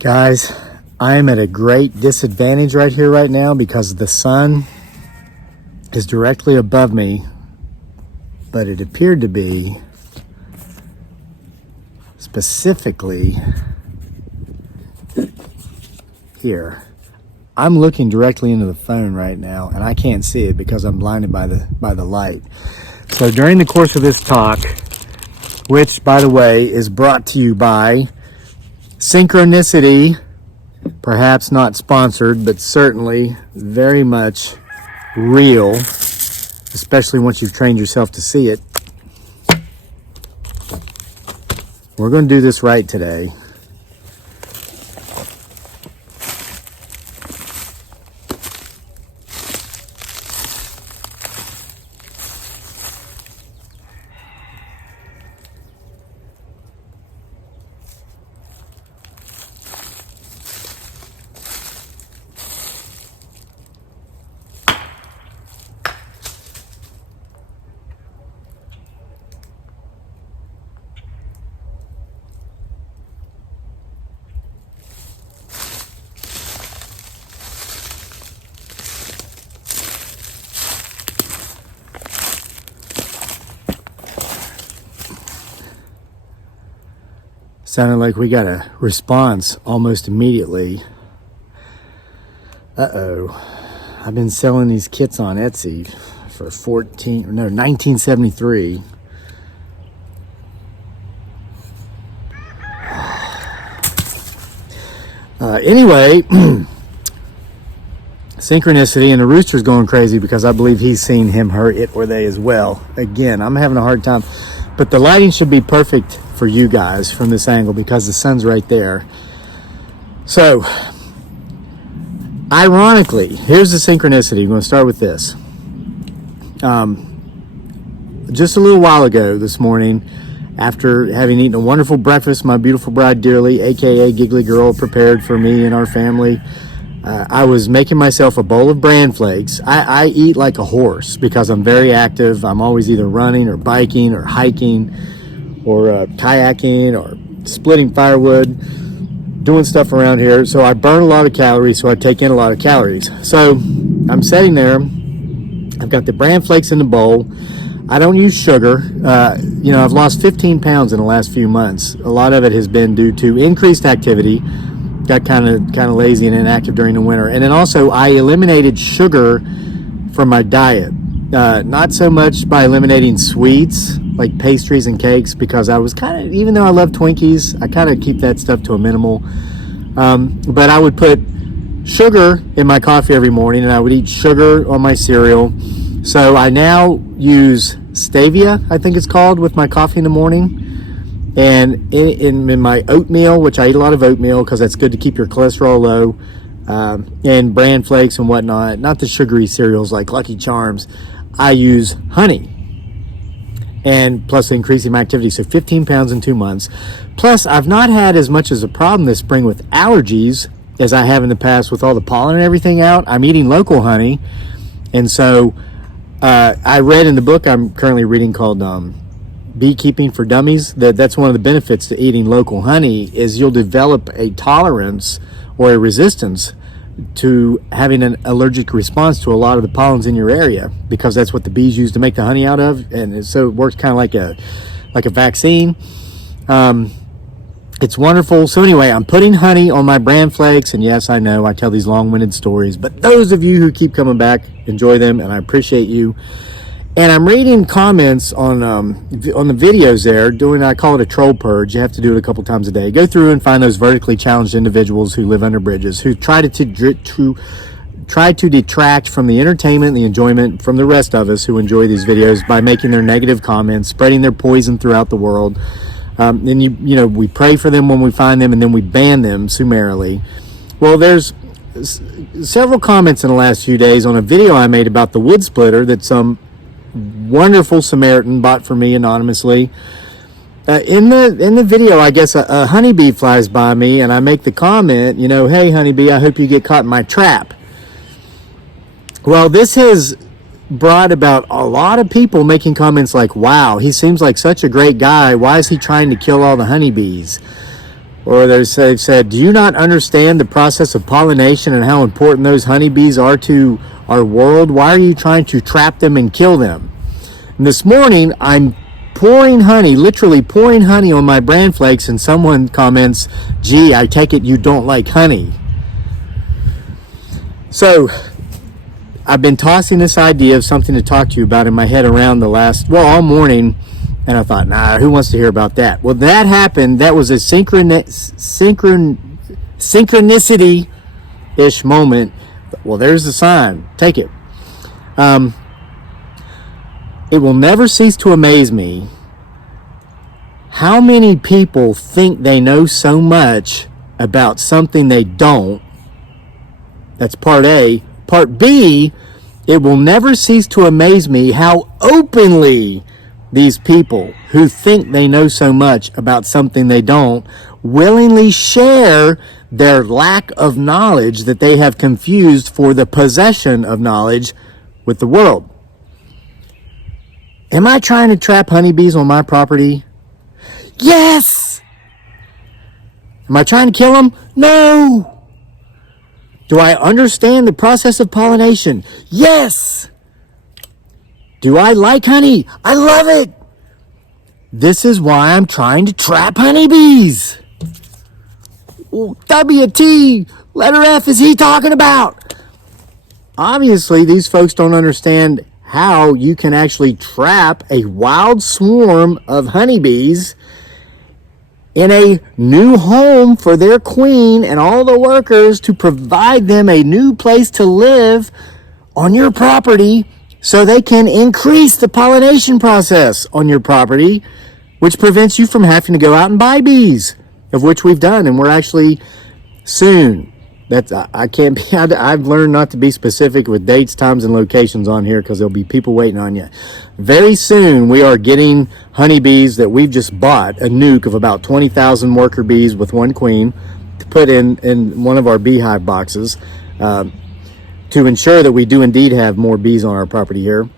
Guys, I am at a great disadvantage right here right now because the sun is directly above me, but it appeared to be specifically here. I'm looking directly into the phone right now and I can't see it because I'm blinded by the light. So during the course of this talk, which by the way is brought to you by Synchronicity, perhaps not sponsored, but certainly very much real, especially once you've trained yourself to see it. We're going to do this right today. Sounded like we got a response almost immediately. I've been selling these kits on Etsy for 1973. Anyway, Synchronicity, and the rooster's going crazy because I believe he's seen him, her, it, or they as well. Again, I'm having a hard time, but the lighting should be perfect for you guys from this angle because the sun's right there. So, ironically, here's the synchronicity. I'm going to start with this. Just a little while ago this morning, after having eaten a wonderful breakfast, my beautiful bride dearly, aka Giggly Girl, prepared for me and our family, I was making myself a bowl of bran flakes. I eat like a horse because I'm very active. I'm always either running or biking or hiking or kayaking or splitting firewood, doing stuff around here. So I burn a lot of calories, so I take in a lot of calories. So I'm sitting there, I've got the bran flakes in the bowl. I don't use sugar. I've lost 15 pounds in the last few months. A lot of it has been due to increased activity. Got kind of lazy and inactive during the winter. And then also I eliminated sugar from my diet. Not so much by eliminating sweets like pastries and cakes, because I was even though I love Twinkies, I kind of keep that stuff to a minimal. But I would put sugar in my coffee every morning, and I would eat sugar on my cereal. So I now use stevia, I think it's called, with my coffee in the morning. And in my oatmeal, which I eat a lot of oatmeal because that's good to keep your cholesterol low, and bran flakes and whatnot, not the sugary cereals like Lucky Charms, I use honey. And plus increasing my activity, so 15 pounds in 2 months. Plus, I've not had as much as a problem this spring with allergies as I have in the past with all the pollen and everything out. I'm eating local honey. And so I read in the book I'm currently reading called Beekeeping for Dummies, that's one of the benefits to eating local honey is you'll develop a tolerance or a resistance to having an allergic response to a lot of the pollens in your area, because that's what the bees use to make the honey out of. And so it works kind of like a vaccine. It's wonderful. So anyway, I'm putting honey on my bran flakes, and yes, I know I tell these long-winded stories, but those of you who keep coming back, enjoy them, and I appreciate you. And I'm reading comments on the videos there, I call it a troll purge. You have to do it a couple times a day. Go through and find those vertically challenged individuals who live under bridges, who try to detract from the entertainment, the enjoyment from the rest of us who enjoy these videos by making their negative comments, spreading their poison throughout the world. And we pray for them when we find them, and then we ban them summarily. Well, there's several comments in the last few days on a video I made about the wood splitter that some wonderful Samaritan bought for me anonymously. In the video, I guess a honeybee flies by me, and I make the comment, hey honeybee, I hope you get caught in my trap. Well, this has brought about a lot of people making comments like, wow, he seems like such a great guy. Why is he trying to kill all the honeybees? Or they've said, do you not understand the process of pollination and how important those honeybees are to our world? Why are you trying to trap them and kill them? And this morning, I'm pouring honey, literally pouring honey on my bran flakes, and someone comments, gee, I take it you don't like honey. So I've been tossing this idea of something to talk to you about in my head around all morning, and I thought, nah, who wants to hear about that? Well, that happened. That was a synchronicity-ish moment. Well, there's the sign. Take it. It will never cease to amaze me how many people think they know so much about something they don't. That's part A. Part B, it will never cease to amaze me how openly these people who think they know so much about something they don't willingly share their lack of knowledge that they have confused for the possession of knowledge with the world. Am I trying to trap honeybees on my property? Yes! Am I trying to kill them? No! Do I understand the process of pollination? Yes! Do I like honey? I love it! This is why I'm trying to trap honeybees. W-T, letter F is he talking about? Obviously, these folks don't understand how you can actually trap a wild swarm of honeybees in a new home for their queen and all the workers to provide them a new place to live on your property so they can increase the pollination process on your property, which prevents you from having to go out and buy bees, of which we've done, and we're actually soon. I've learned not to be specific with dates, times, and locations on here because there'll be people waiting on you. Very soon, we are getting honeybees that we've just bought, a nuke of about 20,000 worker bees with one queen to put in one of our beehive boxes to ensure that we do indeed have more bees on our property here.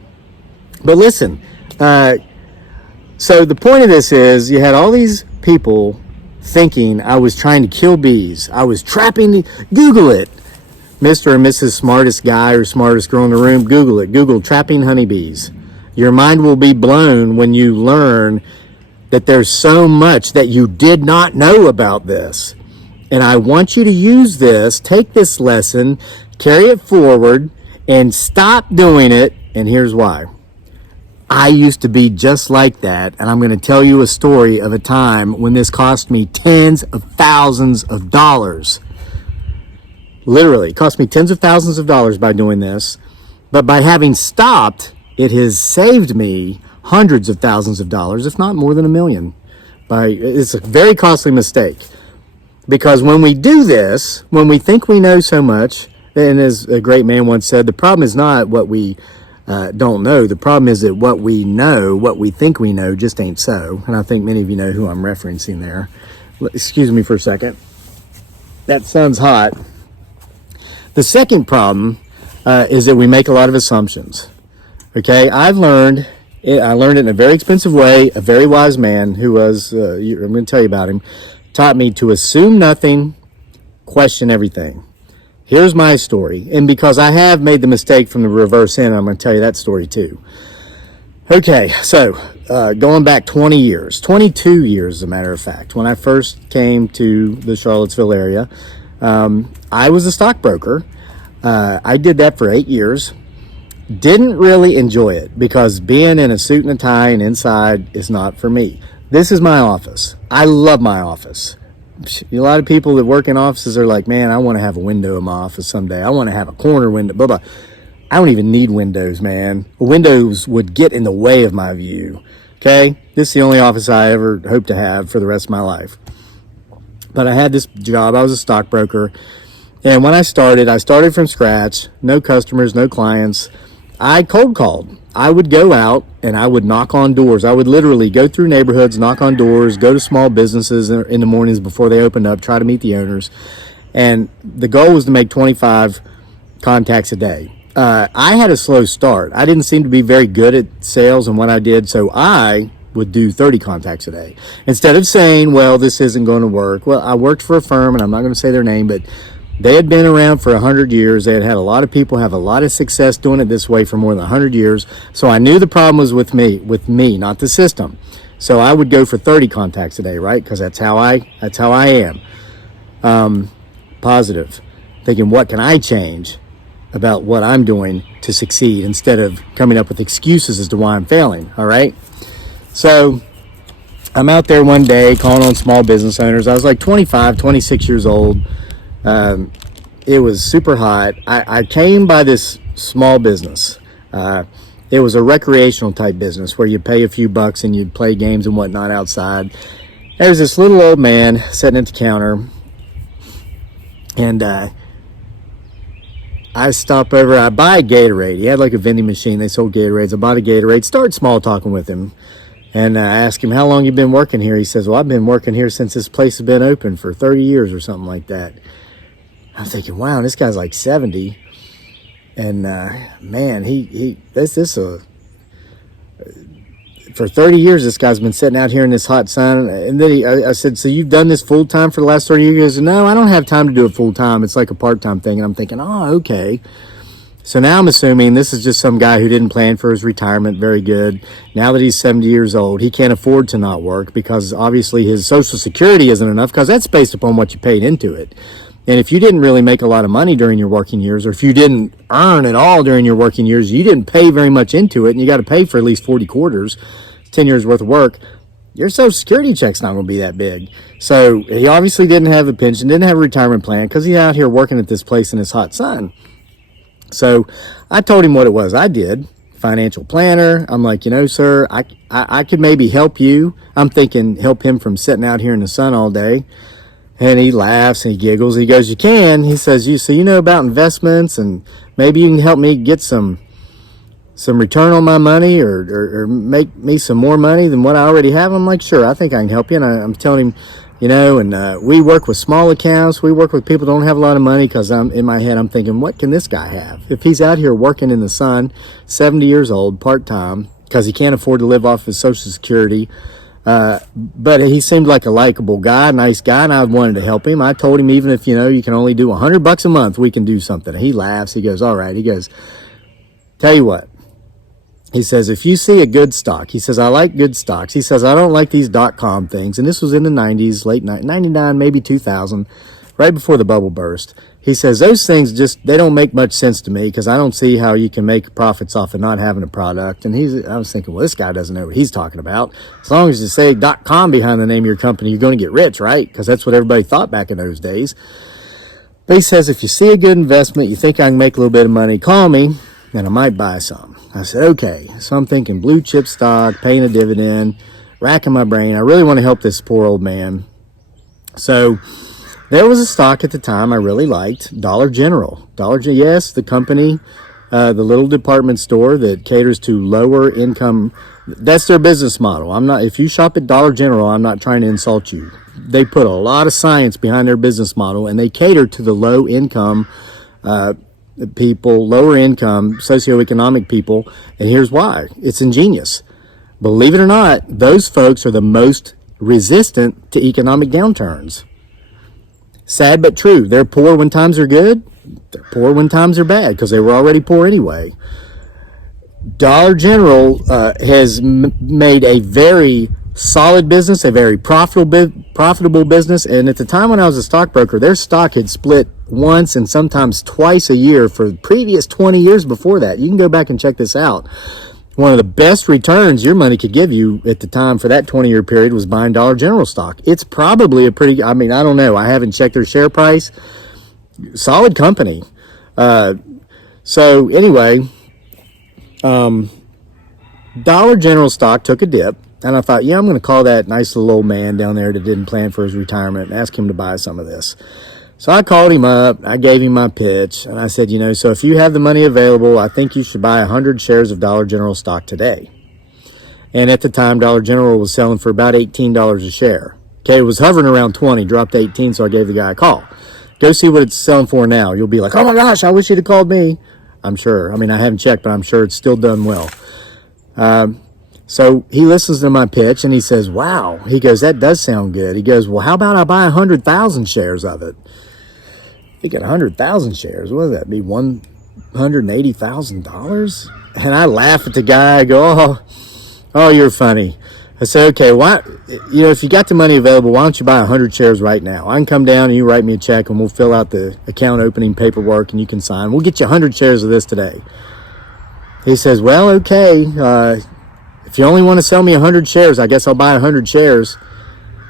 But listen, so the point of this is you had all these people thinking I was trying to kill bees. I was trapping. Google it. Mr. and Mrs. Smartest Guy or Smartest Girl in the Room, Google it. Google trapping honeybees. Your mind will be blown when you learn that there's so much that you did not know about this. And I want you to use this, take this lesson, carry it forward, and stop doing it. And here's why. I used to be just like that, and I'm going to tell you a story of a time when this cost me tens of thousands of dollars. Literally, it cost me tens of thousands of dollars by doing this, but by having stopped, it has saved me hundreds of thousands of dollars, if not more than $1 million. It's a very costly mistake, because when we do this, when we think we know so much, and as a great man once said, the problem is not what we don't know. The problem is that what we know, what we think we know, just ain't so. And I think many of you know who I'm referencing there. Excuse me for a second. That sun's hot. The second problem is that we make a lot of assumptions. Okay, I learned it in a very expensive way. A very wise man who was, I'm going to tell you about him, taught me to assume nothing, question everything. Here's my story, and because I have made the mistake from the reverse end, I'm going to tell you that story too. Okay, so going back 20 years, 22 years as a matter of fact, when I first came to the Charlottesville area, I was a stockbroker. I did that for 8 years. Didn't really enjoy it because being in a suit and a tie and inside is not for me. This is my office. I love my office. A lot of people that work in offices are like, man, I want to have a window in my office someday. I want to have a corner window, blah, blah. I don't even need windows, man. Windows would get in the way of my view, okay? This is the only office I ever hope to have for the rest of my life. But I had this job. I was a stockbroker. And when I started from scratch, no customers, no clients. I cold called. I would go out and I would knock on doors. I would literally go through neighborhoods, knock on doors, go to small businesses in the mornings before they opened up, try to meet the owners. And the goal was to make 25 contacts a day. I had a slow start. I didn't seem to be very good at sales and what I did. So I would do 30 contacts a day. Instead of saying, well, this isn't going to work. Well, I worked for a firm, and I'm not going to say their name, but they had been around for 100 years. They had had a lot of people have a lot of success doing it this way for more than 100 years. So I knew the problem was with me, not the system. So I would go for 30 contacts a day, right? Because that's how I am. Positive. Thinking, what can I change about what I'm doing to succeed, instead of coming up with excuses as to why I'm failing, all right? So I'm out there one day calling on small business owners. I was like 25, 26 years old. It was super hot. I came by this small business. It was a recreational type business where you pay a few bucks and you'd play games and whatnot outside. There was this little old man sitting at the counter, and I stop over. I buy a Gatorade. He had like a vending machine. They sold Gatorades. I bought a Gatorade. Started small talking with him, and I asked him, how long you been working here? He says, well, I've been working here since this place has been open for 30 years or something like that. I'm thinking, wow, this guy's like 70. And man, for 30 years, this guy's been sitting out here in this hot sun. And then I said, so you've done this full time for the last 30 years? He goes, no, I don't have time to do it full time. It's like a part-time thing. And I'm thinking, oh, okay. So now I'm assuming this is just some guy who didn't plan for his retirement very good. Now that he's 70 years old, he can't afford to not work, because obviously his Social Security isn't enough, because that's based upon what you paid into it. And if you didn't really make a lot of money during your working years, or if you didn't earn at all during your working years, you didn't pay very much into it, and you got to pay for at least 40 quarters, 10 years worth of work, your Social Security check's not going to be that big. So he obviously didn't have a pension, didn't have a retirement plan, because he's out here working at this place in this hot sun. So I told him what it was I did. Financial planner. I'm like, sir, I could maybe help you. I'm thinking help him from sitting out here in the sun all day. And he laughs and he giggles. He goes, you can. He says, you know about investments, and maybe you can help me get some return on my money, or make me some more money than what I already have. I'm like, sure, I think I can help you. And I'm telling him, and we work with small accounts. We work with people who don't have a lot of money, because in my head, I'm thinking, what can this guy have? If he's out here working in the sun, 70 years old, part-time, because he can't afford to live off his Social Security, but he seemed like a likable guy, nice guy, and I wanted to help him. I told him, even if, you can only do $100 a month, we can do something. He laughs. He goes, all right. He goes, tell you what. He says, if you see a good stock, he says, I like good stocks. He says, I don't like these .com things. And this was in the 90s, late 99, maybe 2000, right before the bubble burst. He says, those things they don't make much sense to me, because I don't see how you can make profits off of not having a product. And I was thinking, well, this guy doesn't know what he's talking about. As long as you say .com behind the name of your company, you're going to get rich, right? Because that's what everybody thought back in those days. But he says, if you see a good investment, you think I can make a little bit of money, call me, and I might buy some. I said, okay. So I'm thinking blue chip stock, paying a dividend, racking my brain. I really want to help this poor old man. So there was a stock at the time I really liked, Dollar General. Yes, the company, the little department store that caters to lower income. That's their business model. If you shop at Dollar General, I'm not trying to insult you. They put a lot of science behind their business model, and they cater to the low income people, lower income, socioeconomic people. And here's why. It's ingenious. Believe it or not, those folks are the most resistant to economic downturns. Sad but true. They're poor when times are good. They're poor when times are bad, because they were already poor anyway. Dollar General has made a very solid business, a very profitable business. And at the time when I was a stockbroker, their stock had split once and sometimes twice a year for the previous 20 years before that. You can go back and check this out. One of the best returns your money could give you at the time for that 20-year period was buying Dollar General stock. It's probably I don't know. I haven't checked their share price. Solid company. So anyway, Dollar General stock took a dip. And I thought, I'm going to call that nice little old man down there that didn't plan for his retirement and ask him to buy some of this. So I called him up. I gave him my pitch. And I said, so if you have the money available, I think you should buy 100 shares of Dollar General stock today. And at the time, Dollar General was selling for about $18 a share. Okay, it was hovering around 20, dropped to 18, so I gave the guy a call. Go see what it's selling for now. You'll be like, oh my gosh, I wish you'd have called me. I'm sure. I haven't checked, but I'm sure it's still done well. So he listens to my pitch and he says, wow. He goes, that does sound good. He goes, well, how about I buy 100,000 shares of it? You get 100,000 shares. What would that be? $180,000? And I laugh at the guy. I go, oh, you're funny. I say, okay, why, if you got the money available, why don't you buy 100 shares right now? I can come down and you write me a check and we'll fill out the account opening paperwork and you can sign. We'll get you 100 shares of this today. He says, well, okay, if you only want to sell me 100 shares, I guess I'll buy 100 shares.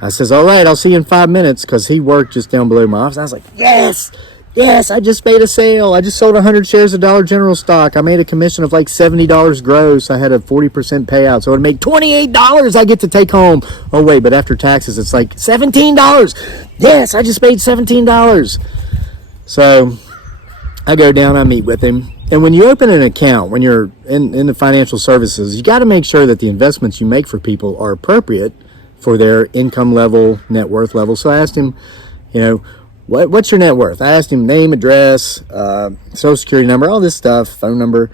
I says, all right, I'll see you in 5 minutes, because he worked just down below my office. I was like, yes, I just made a sale. I just sold 100 shares of Dollar General stock. I made a commission of like $70 gross. I had a 40% payout, so it'd make $28 I get to take home. Oh, wait, but after taxes, it's like $17. Yes, I just made $17. So I go down, I meet with him. And when you open an account, when you're in the financial services, you got to make sure that the investments you make for people are appropriate for their income level, net worth level. So I asked him, what's your net worth? I asked him name, address, social security number, all this stuff, phone number.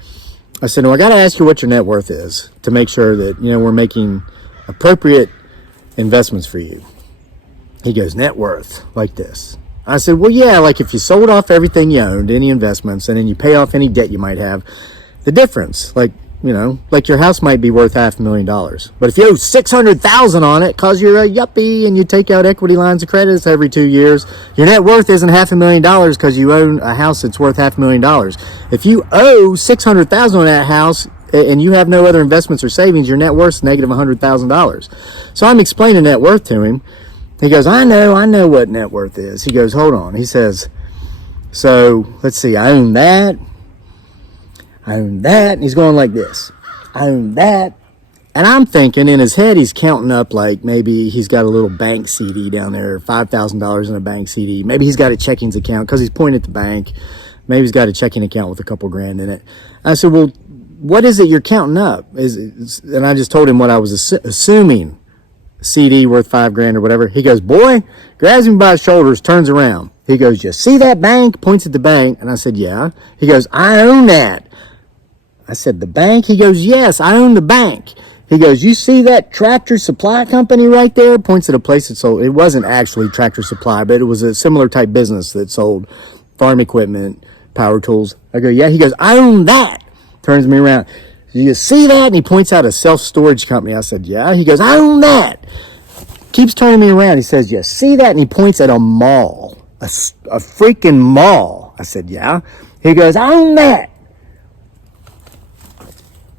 I said, no, I got to ask you what your net worth is to make sure that, we're making appropriate investments for you. He goes, net worth, like this. I said, well, yeah, like if you sold off everything you owned, any investments, and then you pay off any debt you might have, the difference, like your house might be worth $500,000. But if you owe $600,000 on it because you're a yuppie and you take out equity lines of credits every 2 years, your net worth isn't $500,000 because you own a house that's worth $500,000. If you owe $600,000 on that house and you have no other investments or savings, your net worth is negative $100,000. So I'm explaining net worth to him. He goes, I know what net worth is. He goes, hold on. He says, so let's see, I own that. And he's going like this. I own that. And I'm thinking in his head, he's counting up like maybe he's got a little bank CD down there, $5,000 in a bank CD. Maybe he's got a checkings account because he's pointing at the bank. Maybe he's got a checking account with a couple grand in it. I said, well, what is it you're counting up? And I just told him what I was assuming. CD worth $5,000 or whatever. He goes, boy, grabs me by his shoulders, turns around. He goes, you see that bank? Points at the bank. And I said, yeah. He goes, I own that. I said, the bank? He goes, yes, I own the bank. He goes, you see that Tractor Supply Company right there? Points at a place that sold, it wasn't actually Tractor Supply, but it was a similar type business that sold farm equipment, power tools. I go, yeah. He goes, I own that. Turns me around. You see that? And he points out a self-storage company. I said, yeah. He goes, I own that. Keeps turning me around. He says, you see that? And he points at a mall, a freaking mall. I said, yeah. He goes, I own that.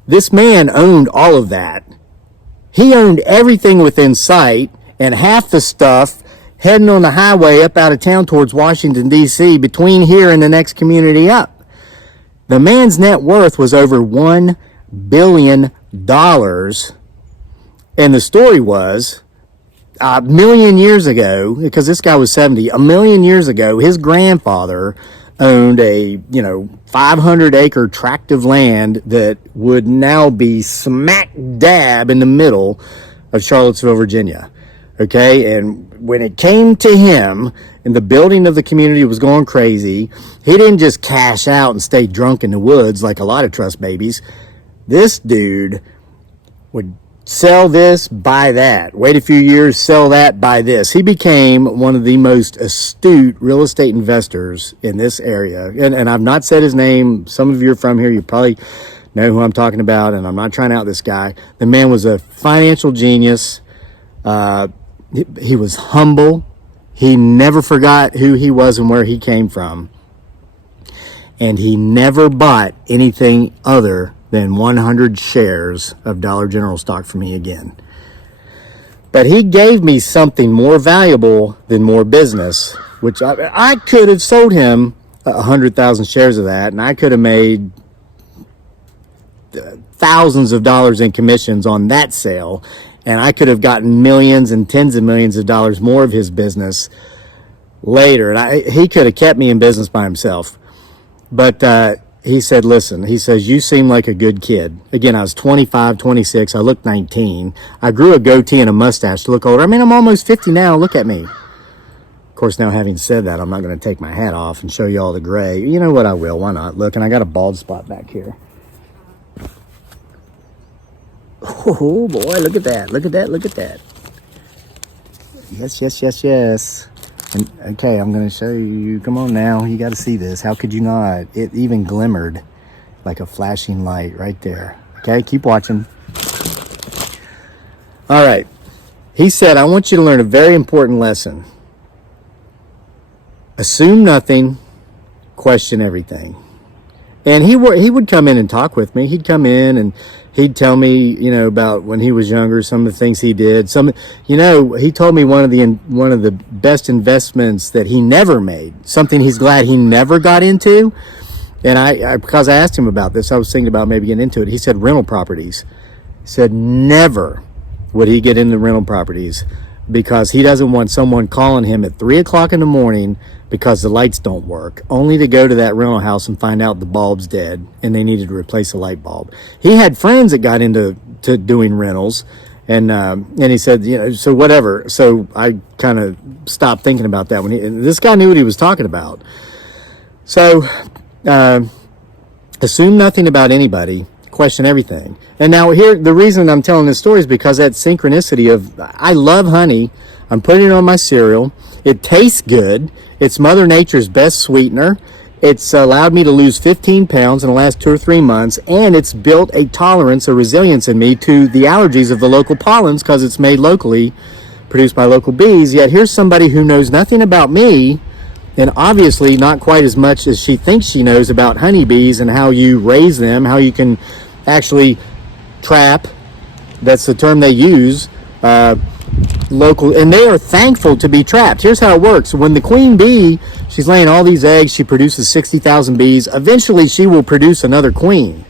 This man owned all of that. He owned everything within sight, and half the stuff heading on the highway up out of town towards Washington, D.C., between here and the next community up. The man's net worth was over $1 billion. And the story was, a million years ago, because this guy was 70, a million years ago, his grandfather owned a 500-acre tract of land that would now be smack dab in the middle of Charlottesville, Virginia. Okay, and when it came to him and the building of the community was going crazy, he didn't just cash out and stay drunk in the woods like a lot of trust babies. This dude would sell this, buy that. Wait a few years, sell that, buy this. He became one of the most astute real estate investors in this area. And I've not said his name. Some of you are from here. You probably know who I'm talking about, and I'm not trying out this guy. The man was a financial genius. He was humble. He never forgot who he was and where he came from. And he never bought anything other than 100 shares of Dollar General stock for me again. But he gave me something more valuable than more business, which I could have sold him 100,000 shares of that, and I could have made thousands of dollars in commissions on that sale, and I could have gotten millions and tens of millions of dollars more of his business later. And he could have kept me in business by himself. But he said, listen, he says, you seem like a good kid. Again, I was 25, 26. I looked 19. I grew a goatee and a mustache to look older. I mean, I'm almost 50 now. Look at me. Of course, now having said that, I'm not going to take my hat off and show you all the gray. You know what? I will. Why not? Look, and I got a bald spot back here. Oh boy, look at that. Look at that. Look at that. Yes, yes, yes, yes. And okay, I'm going to show you. Come on now. You got to see this. How could you not? It even glimmered like a flashing light right there. Okay, keep watching. All right. He said, I want you to learn a very important lesson. Assume nothing, question everything. And he would come in and talk with me. He'd come in and he'd tell me, about when he was younger, some of the things he did. He told me one of the best investments that he never made, something he's glad he never got into. And I because I asked him about this, I was thinking about maybe getting into it. He said rental properties. He said never would he get into rental properties because he doesn't want someone calling him at 3 o'clock in the morning because the lights don't work, only to go to that rental house and find out the bulb's dead and they needed to replace a light bulb. He had friends that got into doing rentals, and he said, so whatever. So I kind of stopped thinking about that and this guy knew what he was talking about. So assume nothing about anybody, question everything. And now here, the reason I'm telling this story is because that synchronicity of, I love honey. I'm putting it on my cereal. It tastes good. It's Mother Nature's best sweetener. It's allowed me to lose 15 pounds in the last 2 or 3 months, and it's built a tolerance, a resilience in me to the allergies of the local pollens because it's made locally, produced by local bees. Yet here's somebody who knows nothing about me, and obviously not quite as much as she thinks she knows about honeybees and how you raise them, how you can actually trap. That's the term they use. Local, and they are thankful to be trapped. Here's how it works. When the queen bee, she's laying all these eggs, she produces 60,000 bees. Eventually she will produce another queen.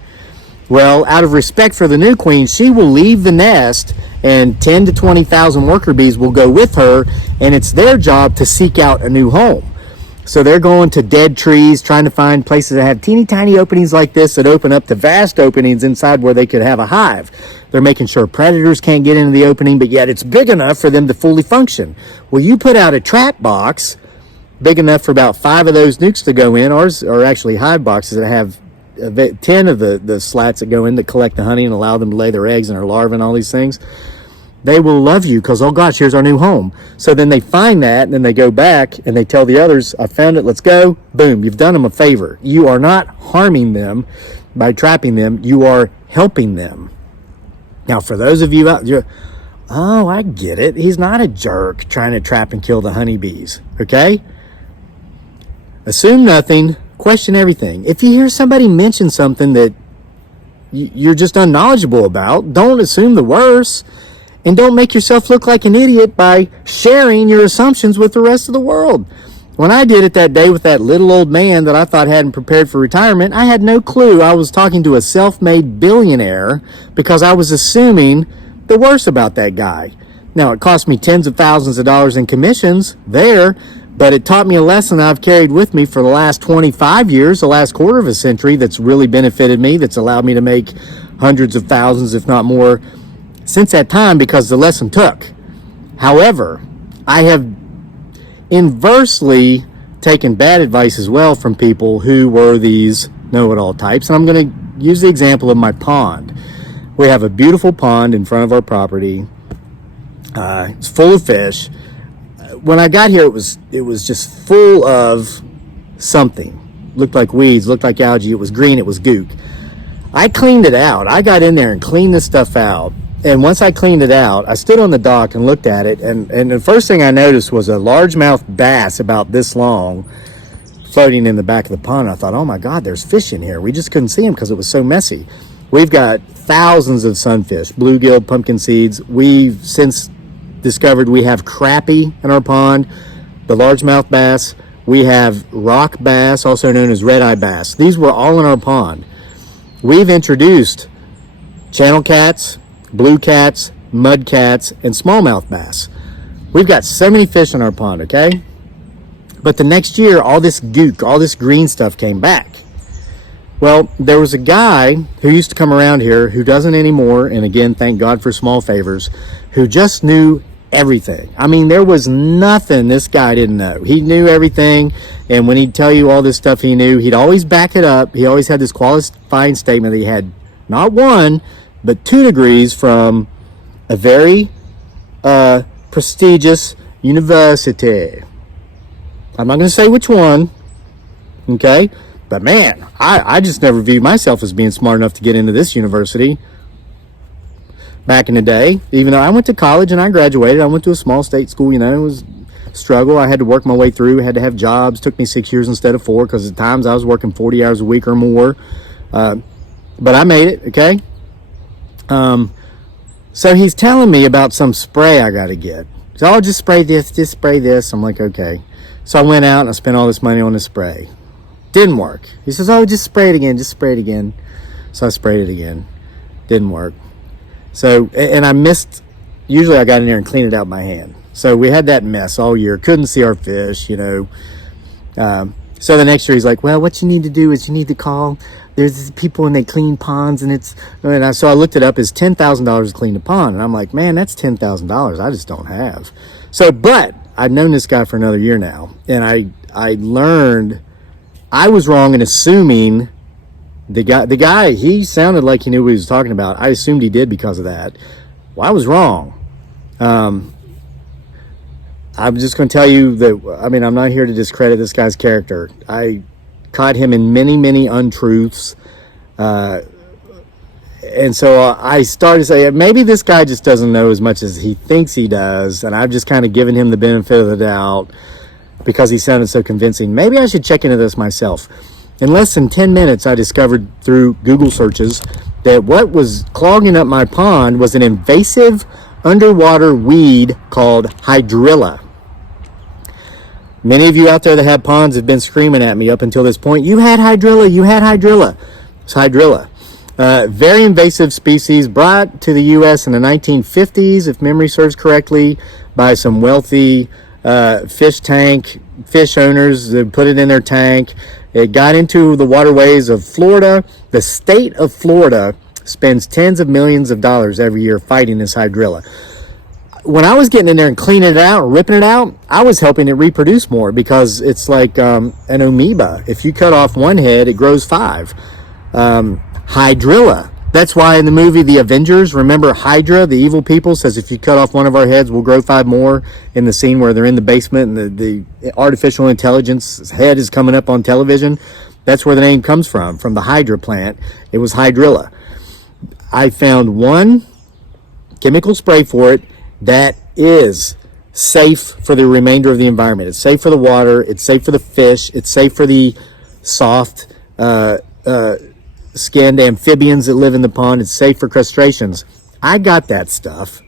Well, out of respect for the new queen, she will leave the nest and 10 to 20,000 worker bees will go with her, and it's their job to seek out a new home. So they're going to dead trees, trying to find places that have teeny tiny openings like this that open up to vast openings inside where they could have a hive. They're making sure predators can't get into the opening, but yet it's big enough for them to fully function. Well, you put out a trap box big enough for about 5 of those nukes to go in. Ours are actually hive boxes that have 10 of the slats that go in that collect the honey and allow them to lay their eggs and their larvae and all these things. They will love you because, oh gosh, here's our new home. So then they find that, and then they go back and they tell the others, I found it, let's go. Boom, you've done them a favor. You are not harming them by trapping them. You are helping them. Now, for those of you out there, oh, I get it. He's not a jerk trying to trap and kill the honeybees, okay? Assume nothing, question everything. If you hear somebody mention something that you're just unknowledgeable about, don't assume the worst. And don't make yourself look like an idiot by sharing your assumptions with the rest of the world. When I did it that day with that little old man that I thought hadn't prepared for retirement, I had no clue I was talking to a self-made billionaire because I was assuming the worst about that guy. Now, it cost me tens of thousands of dollars in commissions there, but it taught me a lesson I've carried with me for the last 25 years, the last quarter of a century, that's really benefited me, that's allowed me to make hundreds of thousands, if not more, since that time, because the lesson took. However, I have inversely taken bad advice as well from people who were these know-it-all types. And I'm going to use the example of my pond. We have a beautiful pond in front of our property. It's full of fish. When I got here, it was just full of something. Looked like weeds, looked like algae. It was green, it was gook. I cleaned it out. I got in there and cleaned this stuff out. And once I cleaned it out, I stood on the dock and looked at it, and the first thing I noticed was a largemouth bass about this long floating in the back of the pond. I thought, oh my God, there's fish in here. We just couldn't see them because it was so messy. We've got thousands of sunfish, bluegill, pumpkin seeds. We've since discovered we have crappie in our pond, the largemouth bass. We have rock bass, also known as red-eye bass. These were all in our pond. We've introduced channel cats, blue cats, mud cats, and smallmouth bass. We've got so many fish in our pond, okay? But the next year, all this gook, all this green stuff came back. Well, there was a guy who used to come around here who doesn't anymore, and again, thank God for small favors, who just knew everything. I mean, there was nothing this guy didn't know. He knew everything, and when he'd tell you all this stuff he knew, he'd always back it up. He always had this qualifying statement that he had not one, but 2 degrees from a very prestigious university. I'm not going to say which one, okay? But man, I just never viewed myself as being smart enough to get into this university back in the day. Even though I went to college and I graduated, I went to a small state school, it was a struggle. I had to work my way through, had to have jobs. It took me 6 years instead of 4 because at times I was working 40 hours a week or more. But I made it, okay? So he's telling me about some spray I got to get. So I'll just spray this. I'm like, okay. So I went out and I spent all this money on the spray. Didn't work. He says, oh, just spray it again. So I sprayed it again. Didn't work. So, and I missed, usually I got in there and cleaned it out by hand. So we had that mess all year. Couldn't see our fish, So the next year he's like, well, what you need to do is you need to call. There's these people and they clean ponds so I looked it up. It's $10,000 to clean the pond. And I'm like, man, that's $10,000 I just don't have. So, but I've known this guy for another year now. And I learned I was wrong in assuming the guy, he sounded like he knew what he was talking about. I assumed he did because of that. Well, I was wrong. I'm just going to tell you that, I'm not here to discredit this guy's character. I caught him in many, many untruths. And so I started to say, maybe this guy just doesn't know as much as he thinks he does. And I've just kind of given him the benefit of the doubt because he sounded so convincing. Maybe I should check into this myself. In less than 10 minutes, I discovered through Google searches that what was clogging up my pond was an invasive underwater weed called hydrilla. Many of you out there that have ponds have been screaming at me up until this point. You had hydrilla. It's hydrilla. Very invasive species brought to the U.S. in the 1950s, if memory serves correctly, by some wealthy fish owners that put it in their tank. It got into the waterways of Florida. The state of Florida spends tens of millions of dollars every year fighting this hydrilla. When I was getting in there and cleaning it out, ripping it out, I was helping it reproduce more because it's like an amoeba. If you cut off one head, it grows 5. Hydrilla. That's why in the movie The Avengers, remember Hydra, the evil people, says if you cut off one of our heads, we'll grow 5 more. In the scene where they're in the basement and the artificial intelligence head is coming up on television, that's where the name comes from the Hydra plant. It was hydrilla. I found one chemical spray for it that is safe for the remainder of the environment. It's safe for the water. It's safe for the fish. It's safe for the soft skinned amphibians that live in the pond. It's safe for crustaceans. I got that stuff.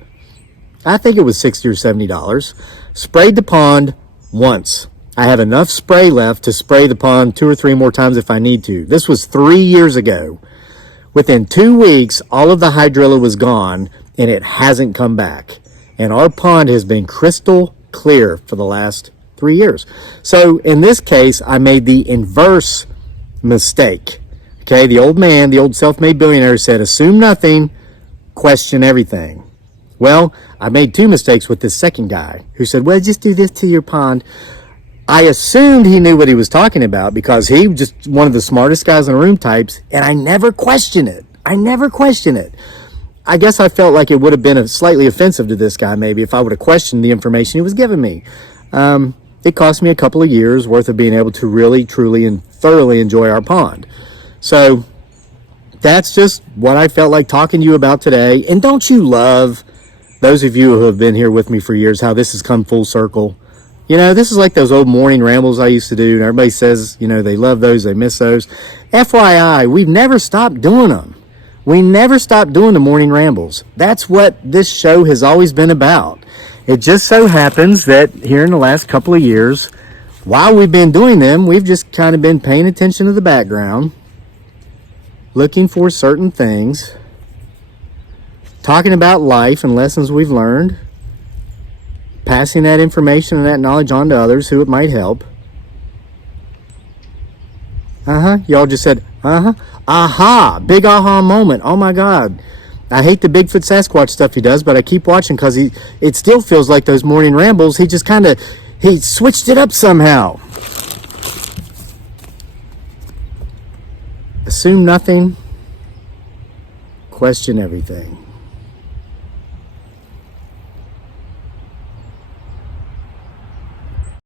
I think it was $60 or $70. Sprayed the pond once. I have enough spray left to spray the pond 2 or 3 more times if I need to. This was 3 years ago. Within 2 weeks, all of the hydrilla was gone and it hasn't come back. And our pond has been crystal clear for the last 3 years. So in this case, I made the inverse mistake. Okay, the old man, the old self-made billionaire said, assume nothing, question everything. Well, I made 2 mistakes with this second guy who said, well, just do this to your pond. I assumed he knew what he was talking about because he was just one of the smartest guys in the room types, and I never questioned it. I guess I felt like it would have been slightly offensive to this guy maybe if I would have questioned the information he was giving me. It cost me a couple of years worth of being able to really, truly, and thoroughly enjoy our pond. So that's just what I felt like talking to you about today. And don't you love, those of you who have been here with me for years, how this has come full circle? This is like those old morning rambles I used to do. And everybody says, they love those, they miss those. FYI, we've never stopped doing them. We never stopped doing the morning rambles. That's what this show has always been about. It just so happens that here in the last couple of years, while we've been doing them, we've just kind of been paying attention to the background, looking for certain things, talking about life and lessons we've learned, passing that information and that knowledge on to others who it might help. Y'all just said, aha, big aha moment. Oh my God. I hate the Bigfoot Sasquatch stuff he does, but I keep watching because it still feels like those morning rambles. He just he switched it up somehow. Assume nothing, question everything.